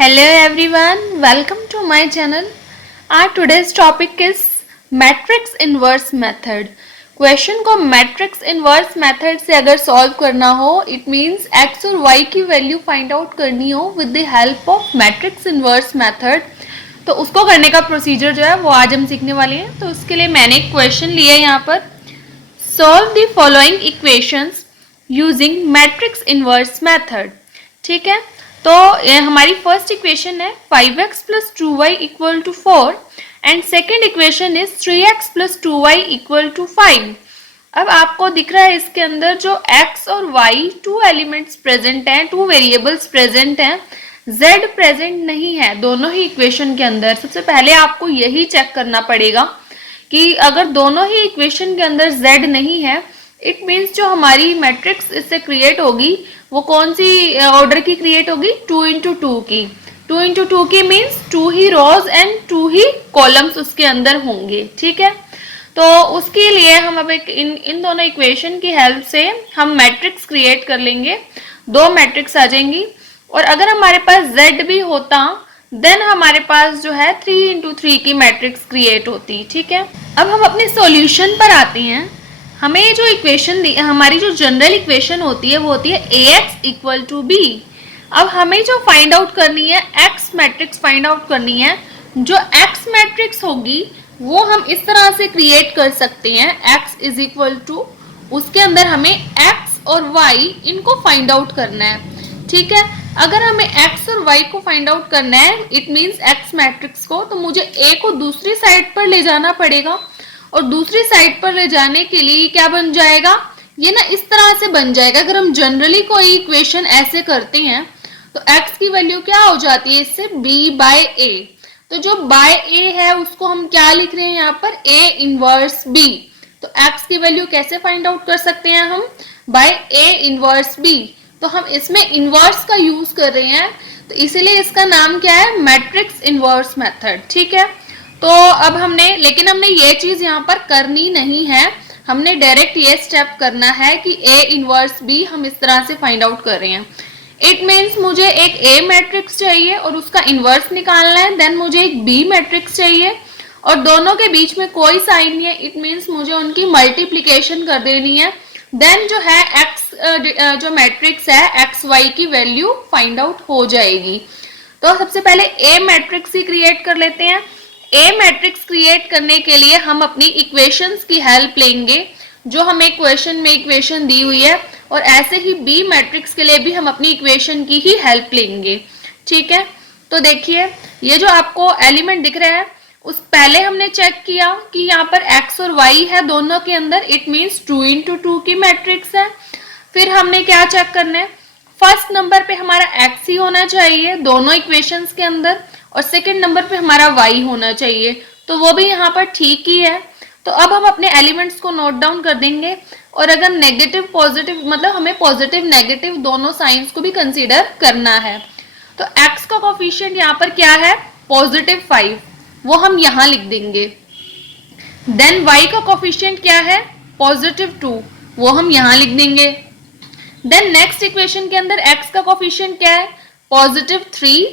Hello everyone, welcome to my channel. Our today's topic is matrix inverse method. Question को matrix inverse method से अगर solve करना हो, it means x और Y की value find out करनी हो with the help of matrix inverse method, तो उसको करने का प्रोसीजर जो है वो आज हम सीखने वाले हैं। तो उसके लिए मैंने एक क्वेश्चन लिया है यहाँ पर, solve the following equations using matrix inverse method. ठीक है, तो ये हमारी फर्स्ट इक्वेशन है 5x plus 2y equal to 4 and second equation is 3x plus 2y equal to 5। अब आपको दिख रहा है इसके अंदर जो x और y टू एलिमेंट्स प्रेजेंट हैं, टू वेरिएबल्स प्रेजेंट हैं, z प्रेजेंट नहीं है दोनों ही इक्वेशन के अंदर। सबसे पहले आपको यही चेक करना पड़ेगा कि अगर दोनों ही इक्वेशन के अंदर z नहीं है, इट मीन्स जो हमारी मैट्रिक्स इससे क्रिएट होगी वो कौन सी ऑर्डर की क्रिएट होगी, 2 इंटू टू की। 2 इंटू टू की मीन्स 2 ही रोज एंड 2 ही कॉलम्स उसके अंदर होंगे। ठीक है, तो उसके लिए हम अब एक इन दोनों इक्वेशन की हेल्प से हम मैट्रिक्स क्रिएट कर लेंगे, दो मैट्रिक्स आ जाएंगी। और अगर हमारे पास z भी होता देन हमारे पास जो है 3 इंटू 3 की मैट्रिक्स क्रिएट होती। ठीक है, अब हम अपने सॉल्यूशन पर आते हैं। हमें जो इक्वेशन दी, हमारी जो जनरल इक्वेशन होती है वो होती है ax इक्वल टू बी। अब हमें जो फाइंड आउट करनी है x मैट्रिक्स फाइंड आउट करनी है। जो x मैट्रिक्स होगी वो हम इस तरह से क्रिएट कर सकते हैं, x इज इक्वल टू, उसके अंदर हमें x और y इनको फाइंड आउट करना है। ठीक है, अगर हमें x और y को फाइंड आउट करना है, इट मीन्स x मैट्रिक्स को, तो मुझे a को दूसरी साइड पर ले जाना पड़ेगा। और दूसरी साइड पर ले जाने के लिए क्या बन जाएगा, ये ना इस तरह से बन जाएगा। अगर हम जनरली कोई इक्वेशन ऐसे करते हैं तो x की वैल्यू क्या हो जाती है इससे, b बाय a। तो जो बाय a है उसको हम क्या लिख रहे हैं यहाँ पर, a इनवर्स b। तो x की वैल्यू कैसे फाइंड आउट कर सकते हैं हम, बाय a इनवर्स b। तो हम इसमें इनवर्स का यूज कर रहे हैं, तो इसीलिए इसका नाम क्या है, मैट्रिक्स इनवर्स मेथड। ठीक है, तो अब हमने ये चीज यहाँ पर करनी नहीं है, हमने डायरेक्ट ये स्टेप करना है कि a इनवर्स b हम इस तरह से फाइंड आउट कर रहे हैं। इट मीन्स मुझे एक a मैट्रिक्स चाहिए और उसका इनवर्स निकालना है, देन मुझे एक b मैट्रिक्स चाहिए और दोनों के बीच में कोई साइन नहीं है, इट मीन्स मुझे उनकी मल्टीप्लीकेशन कर देनी है। देन जो है x जो मैट्रिक्स है एक्स वाई की वैल्यू फाइंड आउट हो जाएगी। तो सबसे पहले a मैट्रिक्स ही क्रिएट कर लेते हैं। ए मैट्रिक्स क्रिएट करने के लिए हम अपनी इक्वेशंस की हेल्प लेंगे जो हमें क्वेश्चन में इक्वेशन दी हुई है, और ऐसे ही बी मैट्रिक्स के लिए भी हम अपनी इक्वेशन की ही हेल्प लेंगे। ठीक है, तो देखिए ये जो आपको एलिमेंट दिख रहा है, उस पहले हमने चेक किया कि यहाँ पर x और y है दोनों के अंदर, इट मीन्स 2 इंटू टू की मैट्रिक्स है। फिर हमने क्या चेक करना है, फर्स्ट नंबर पे हमारा x ही होना चाहिए दोनों इक्वेशंस के अंदर, और सेकंड नंबर पे हमारा y होना चाहिए, तो वो भी यहाँ पर ठीक ही है। तो अब हम अपने एलिमेंट्स को नोट डाउन कर देंगे, और अगर नेगेटिव पॉजिटिव, मतलब हमें पॉजिटिव नेगेटिव दोनों साइंस को भी कंसीडर करना है। तो x का कोफिशिएंट यहाँ पर क्या है, पॉजिटिव 5, वो हम यहाँ लिख देंगे। देन y का कोफिशिएंट क्या है, पॉजिटिव 2, वो हम यहाँ लिख देंगे। देन नेक्स्ट इक्वेशन के अंदर x का कोफिशिएंट क्या है, पॉजिटिव 3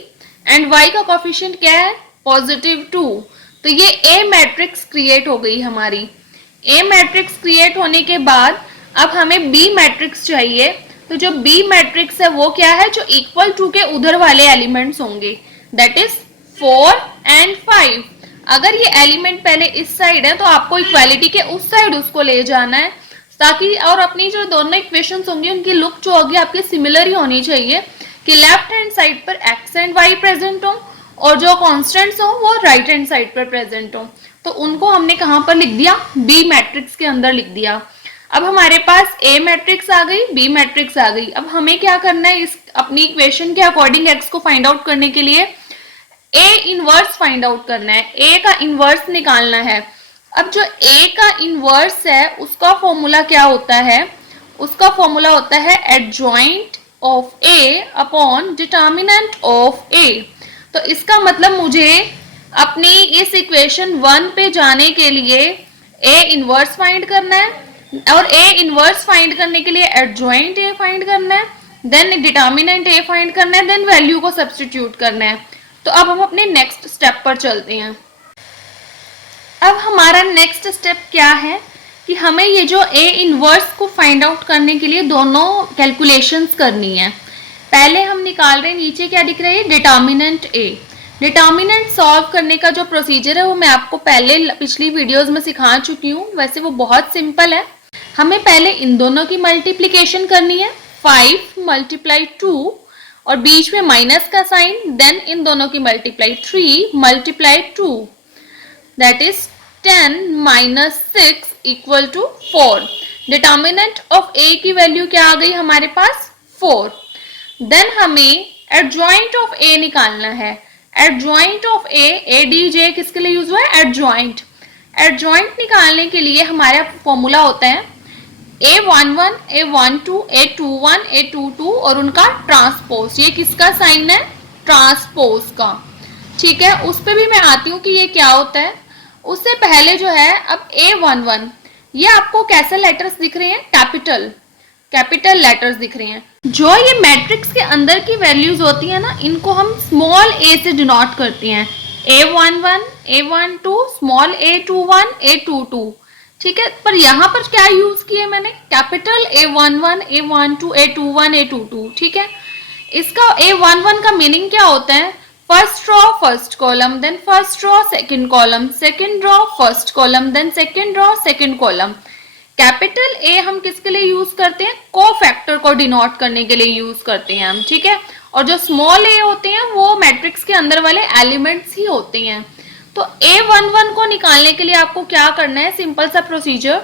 एंड y का कोफिशिएंट क्या है, पॉजिटिव 2। तो ये A मैट्रिक्स क्रिएट हो गई हमारी। A मैट्रिक्स क्रिएट होने के बाद अब हमें B मैट्रिक्स चाहिए। तो जो B मैट्रिक्स है वो क्या है, जो इक्वल टू के उधर वाले एलिमेंट्स होंगे, दैट इज 4 एंड 5। अगर ये एलिमेंट पहले इस साइड है तो आपको इक्वालिटी के उस साइड उसको ले जाना है, ताकि और अपनी जो दोनों इक्वेशंस होंगी उनकी लुक जो होगी आपकी सिमिलर ही होनी चाहिए, कि लेफ्ट हैंड साइड पर x एंड y प्रेजेंट हो और जो कांस्टेंट्स हो वो राइट हैंड साइड पर प्रेजेंट हो। तो उनको हमने कहाँ पर लिख दिया, b मैट्रिक्स के अंदर लिख दिया। अब हमारे पास a मैट्रिक्स आ गई, b मैट्रिक्स आ गई। अब हमें क्या करना है, इस अपनी इक्वेशन के अकॉर्डिंग x को फाइंड आउट करने के लिए a इनवर्स फाइंड आउट करना है, a का इनवर्स निकालना है। अब जो a का इनवर्स है उसका फॉर्मूला क्या होता है, उसका फॉर्मूला होता है adjoint of a upon determinant of a। तो इसका मतलब मुझे अपनी इस इक्वेशन 1 पे जाने के लिए a इनवर्स फाइंड करना है, और a इनवर्स फाइंड करने के लिए एडजॉइंट a फाइंड करना है। देन डिटर्मिनेंट ए फाइंड करना है, देन वैल्यू को सब्स्टिट्यूट करना है। तो अब हम अपने नेक्स्ट स्टेप पर चलते हैं। अब हमारा नेक्स्ट स्टेप क्या है कि हमें ये जो ए इनवर्स को फाइंड आउट करने के लिए दोनों कैलकुलेशंस करनी है। पहले हम निकाल रहे हैं, नीचे क्या दिख रहा है, डिटर्मिनेंट ए। डिटर्मिनेंट सॉल्व करने का जो प्रोसीजर है वो मैं आपको पहले पिछली वीडियोस में सिखा चुकी हूँ। वैसे वो बहुत सिंपल है। हमें पहले इन दोनों की मल्टीप्लिकेशन करनी है, 5 मल्टीप्लाई 2 और बीच में माइनस का साइन, देन इन दोनों की multiply 3 multiply 2, that is 10 minus 6 equal to 4। Determinant of A की वैल्यू क्या आ गई हमारे पास, 4। देन हमें एडजॉइंट ऑफ ए निकालना है। एडजॉइंट ऑफ ए, एडीजे किसके लिए यूज हुआ है, एडजॉइंट। एडजॉइंट निकालने के लिए हमारा फॉर्मूला होता है A11, A12, A21, A22 और उनका ट्रांसपोज। ये किसका साइन है, ट्रांसपोज का। ठीक है, उस पर भी मैं आती हूँ कि ये क्या होता है। उससे पहले जो है, अब A11 ये आपको कैसे लेटर्स दिख रहे हैं, कैपिटल लेटर्स दिख रहे हैं। जो ये मैट्रिक्स के अंदर की वैल्यूज होती है ना, इनको हम स्मॉल a से डिनोट करते हैं। A11, A12, small A21, A22। ठीक है, पर यहाँ पर क्या यूज किए मैंने, capital A11, A12, A21, A22। ठीक है, इसका A11 का मीनिंग क्या होता है, first row first column, then first row second column, second row first column, then second row second column. Capital A हम किसके लिए यूज करते हैं, कोफैक्टर को डिनोट करने के लिए यूज करते हैं हम। ठीक है, और जो स्मॉल ए होते हैं वो मैट्रिक्स के अंदर वाले एलिमेंट्स ही होते हैं। तो A11 को निकालने के लिए आपको क्या करना है, सिंपल सा procedure,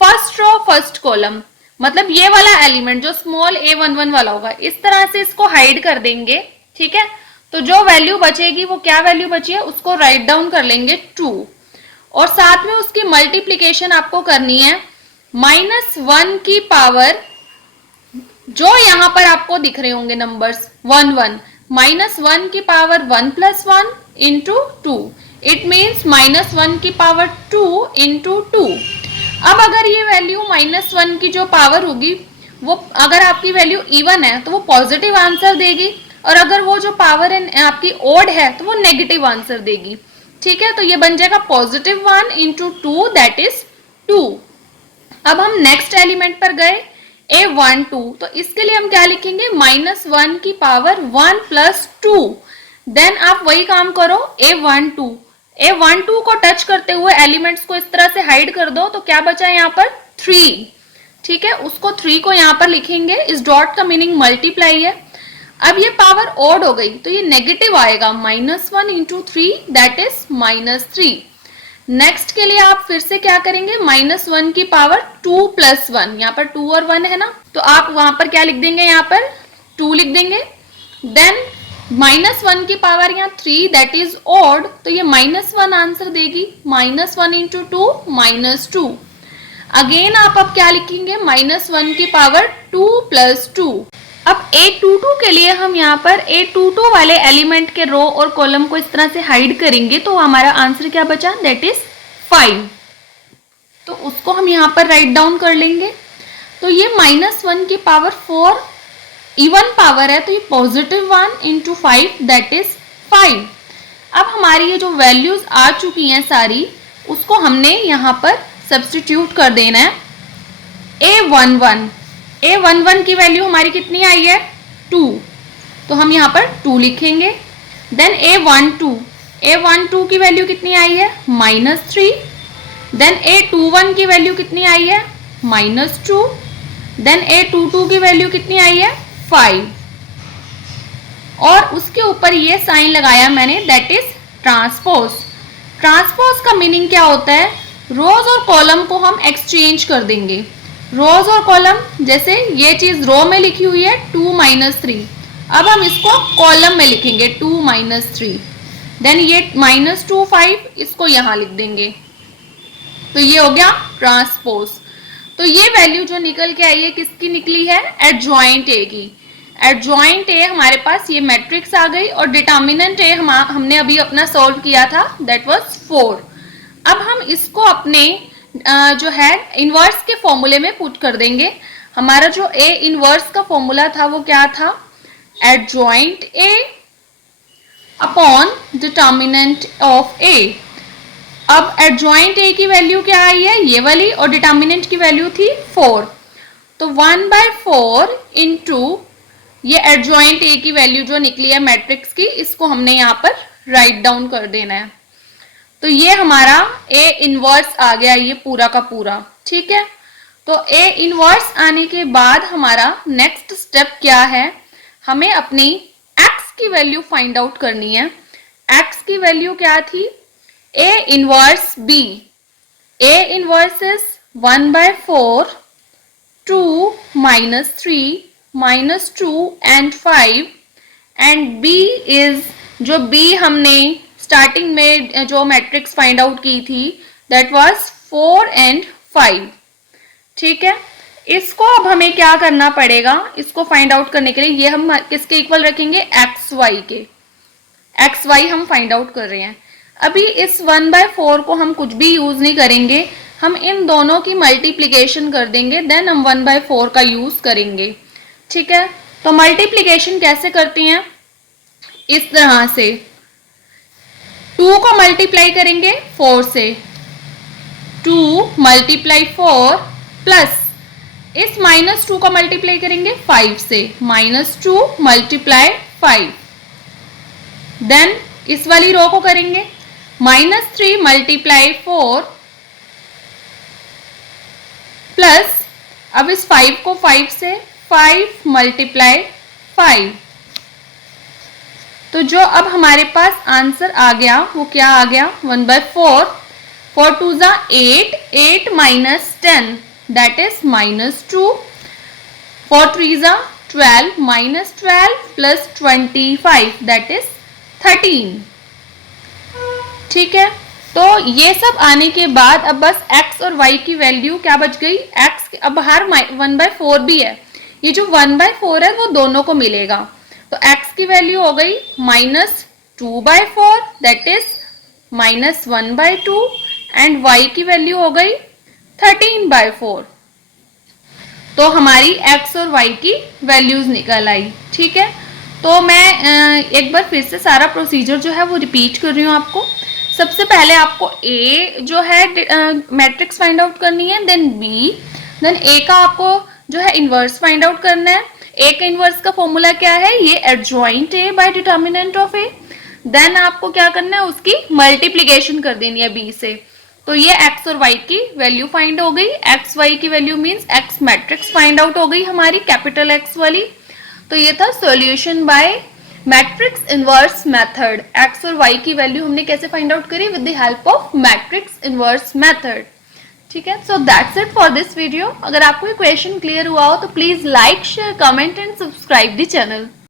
first row first column, मतलब ये वाला एलिमेंट जो स्मॉल A11 वाला होगा, इस तरह से इसको हाइड कर देंगे। ठीक है, तो जो वैल्यू बचेगी वो क्या वैल्यू बची है, उसको राइट डाउन कर लेंगे 2, और साथ में उसकी मल्टीप्लीकेशन आपको करनी है -1 की पावर, जो यहाँ पर आपको दिख रहे होंगे नंबर्स 1 1, -1 की पावर 1 + 1 इंटू 2, इट मीन्स -1 की पावर 2 इंटू 2। अब अगर ये वैल्यू -1 की जो पावर होगी वो, अगर आपकी वैल्यू इवन है तो वो पॉजिटिव आंसर देगी, और अगर वो जो पावर है आपकी ओड है तो वो नेगेटिव आंसर देगी। ठीक है, तो ये बन जाएगा +1 इंटू 2, दैट इज 2। अब हम नेक्स्ट एलिमेंट पर गए, A12, तो इसके लिए हम क्या लिखेंगे, -1 की पावर 1 + 2। देन आप वही काम करो, A12 को टच करते हुए एलिमेंट्स को इस तरह से हाइड कर दो, तो क्या बचा है यहाँ पर 3। ठीक है, उसको 3 को यहाँ पर लिखेंगे, इस डॉट का मीनिंग मल्टीप्लाई है। अब ये पावर ओड हो गई तो ये नेगेटिव आएगा, -1 इंटू 3, दैट इज -3। नेक्स्ट के लिए आप फिर से क्या करेंगे, -1 की पावर 2 + 1, यहाँ पर 2 और 1 है ना, तो आप वहां पर क्या लिख देंगे, यहाँ पर 2 लिख देंगे। देन -1 की पावर यहाँ 3, दैट इज ऑड, तो ये -1 आंसर देगी, -1 इंटू 2, -2। अगेन आप अब क्या लिखेंगे, -1 की पावर 2 + 2। अब A22 के लिए हम यहाँ पर A22 वाले एलिमेंट के रो और कॉलम को इस तरह से हाइड करेंगे, तो हमारा आंसर क्या बचा, दैट इज 5। तो उसको हम यहाँ पर राइट डाउन कर लेंगे। तो ये -1 की पावर 4 इवन पावर है, तो ये +1 इंटू 5, दैट इज 5। अब हमारी ये जो वैल्यूज आ चुकी हैं सारी, उसको हमने यहाँ पर सब्स्टिट्यूट कर देना है। A11 की वैल्यू हमारी कितनी आई है, 2, तो हम यहाँ पर 2 लिखेंगे। देन A12 की वैल्यू कितनी आई है, -3। देन A21 की वैल्यू कितनी आई है, -2। देन A22 की वैल्यू कितनी आई है, 5, और उसके ऊपर ये साइन लगाया मैंने, दैट इज ट्रांसपोज। ट्रांसपोज का मीनिंग क्या होता है, रोज और कॉलम को हम एक्सचेंज कर देंगे। रोज और कॉलम, जैसे ये चीज रो में लिखी हुई है 2 - 3, अब हम इसको कॉलम में लिखेंगे 2 - 3। देन ये -2 5, इसको यहां लिख देंगे, तो ये हो गया ट्रांसपोज। तो ये वैल्यू जो निकल के आई है किसकी निकली है, एडजॉइंट ए की। एडजॉइंट ए हमारे पास ये मैट्रिक्स आ गई, और डिटर्मिनेंट ए हमने अभी अपना सॉल्व किया था, दैट वाज 4। अब हम इसको अपने जो है इनवर्स के फॉर्मूले में पुट कर देंगे। हमारा जो ए इनवर्स का फॉर्मूला था वो क्या था, adjoint A upon determinant of A. अब एडजॉइंट ए की वैल्यू क्या आई है, ये वाली, और डिटर्मिनेंट की वैल्यू थी 4। तो 1/4 इंटू ये एडजॉइंट ए की वैल्यू जो निकली है मैट्रिक्स की, इसको हमने यहाँ पर राइट डाउन कर देना है। तो ये हमारा ए इनवर्स आ गया, ये पूरा का पूरा। ठीक है, तो ए इनवर्स आने के बाद हमारा नेक्स्ट स्टेप क्या है, हमें अपनी एक्स की वैल्यू फाइंड आउट करनी है। एक्स की वैल्यू क्या थी, A inverse B. A inverse is 1/4 2 -3 -2 and 5 and B is, जो बी हमने स्टार्टिंग में जो मैट्रिक्स फाइंड आउट की थी दैट वाज 4 and 5। ठीक है, इसको अब हमें क्या करना पड़ेगा, इसको फाइंड आउट करने के लिए ये हम किसके इक्वल रखेंगे, एक्स वाई के। एक्स वाई हम फाइंड आउट कर रहे हैं। अभी इस 1/4 को हम कुछ भी यूज नहीं करेंगे, हम इन दोनों की मल्टीप्लीकेशन कर देंगे, देन हम 1/4 का यूज करेंगे। ठीक है, तो मल्टीप्लीकेशन कैसे करती हैं, इस तरह से 2 को मल्टीप्लाई करेंगे 4 से, 2 × 4 प्लस इस -2 का मल्टीप्लाई करेंगे 5 से, -2 × 5। देन इस वाली रो को करेंगे -3 × 4 प्लस, अब इस 5 को 5 से, 5 × 5। तो जो अब हमारे पास आंसर आ गया वो क्या आ गया, 1/4। 4 2 8, 8 - 10 that is -2। 4 3 12, -12 plus 25 that is 13। ठीक है, तो ये सब आने के बाद अब बस x और y की वैल्यू क्या बच गई, x अब बाहर 1/4 भी है, ये जो 1/4 है वो दोनों को मिलेगा। तो x की वैल्यू हो गई -2/4 दैट इज -1/2 एंड y की वैल्यू हो गई 13/4। तो हमारी x और y की वैल्यूज निकल आई। ठीक है, तो मैं एक बार फिर से सारा प्रोसीजर जो है वो रिपीट कर रही हूँ आपको। सबसे पहले आपको a जो है मैट्रिक्स फाइंड आउट करनी है, देन b, देन a का आपको जो है इनवर्स फाइंड आउट करना है। a का इनवर्स का फॉर्मूला क्या है, ये adjoint a by determinant of a। Then आपको क्या करना है, उसकी मल्टीप्लीकेशन कर देनी है b से। तो ये x और y की वैल्यू फाइंड हो गई, x y की value means x matrix find out हो गई हमारी, कैपिटल X वाली। तो ये था solution bye matrix inverse method. x और y की वैल्यू हमने कैसे फाइंड आउट करी, with the help of matrix inverse method. ठीक है, so that's it for this video. अगर आपको ये क्वेश्चन क्लियर हुआ हो तो please like, share, comment and subscribe the channel.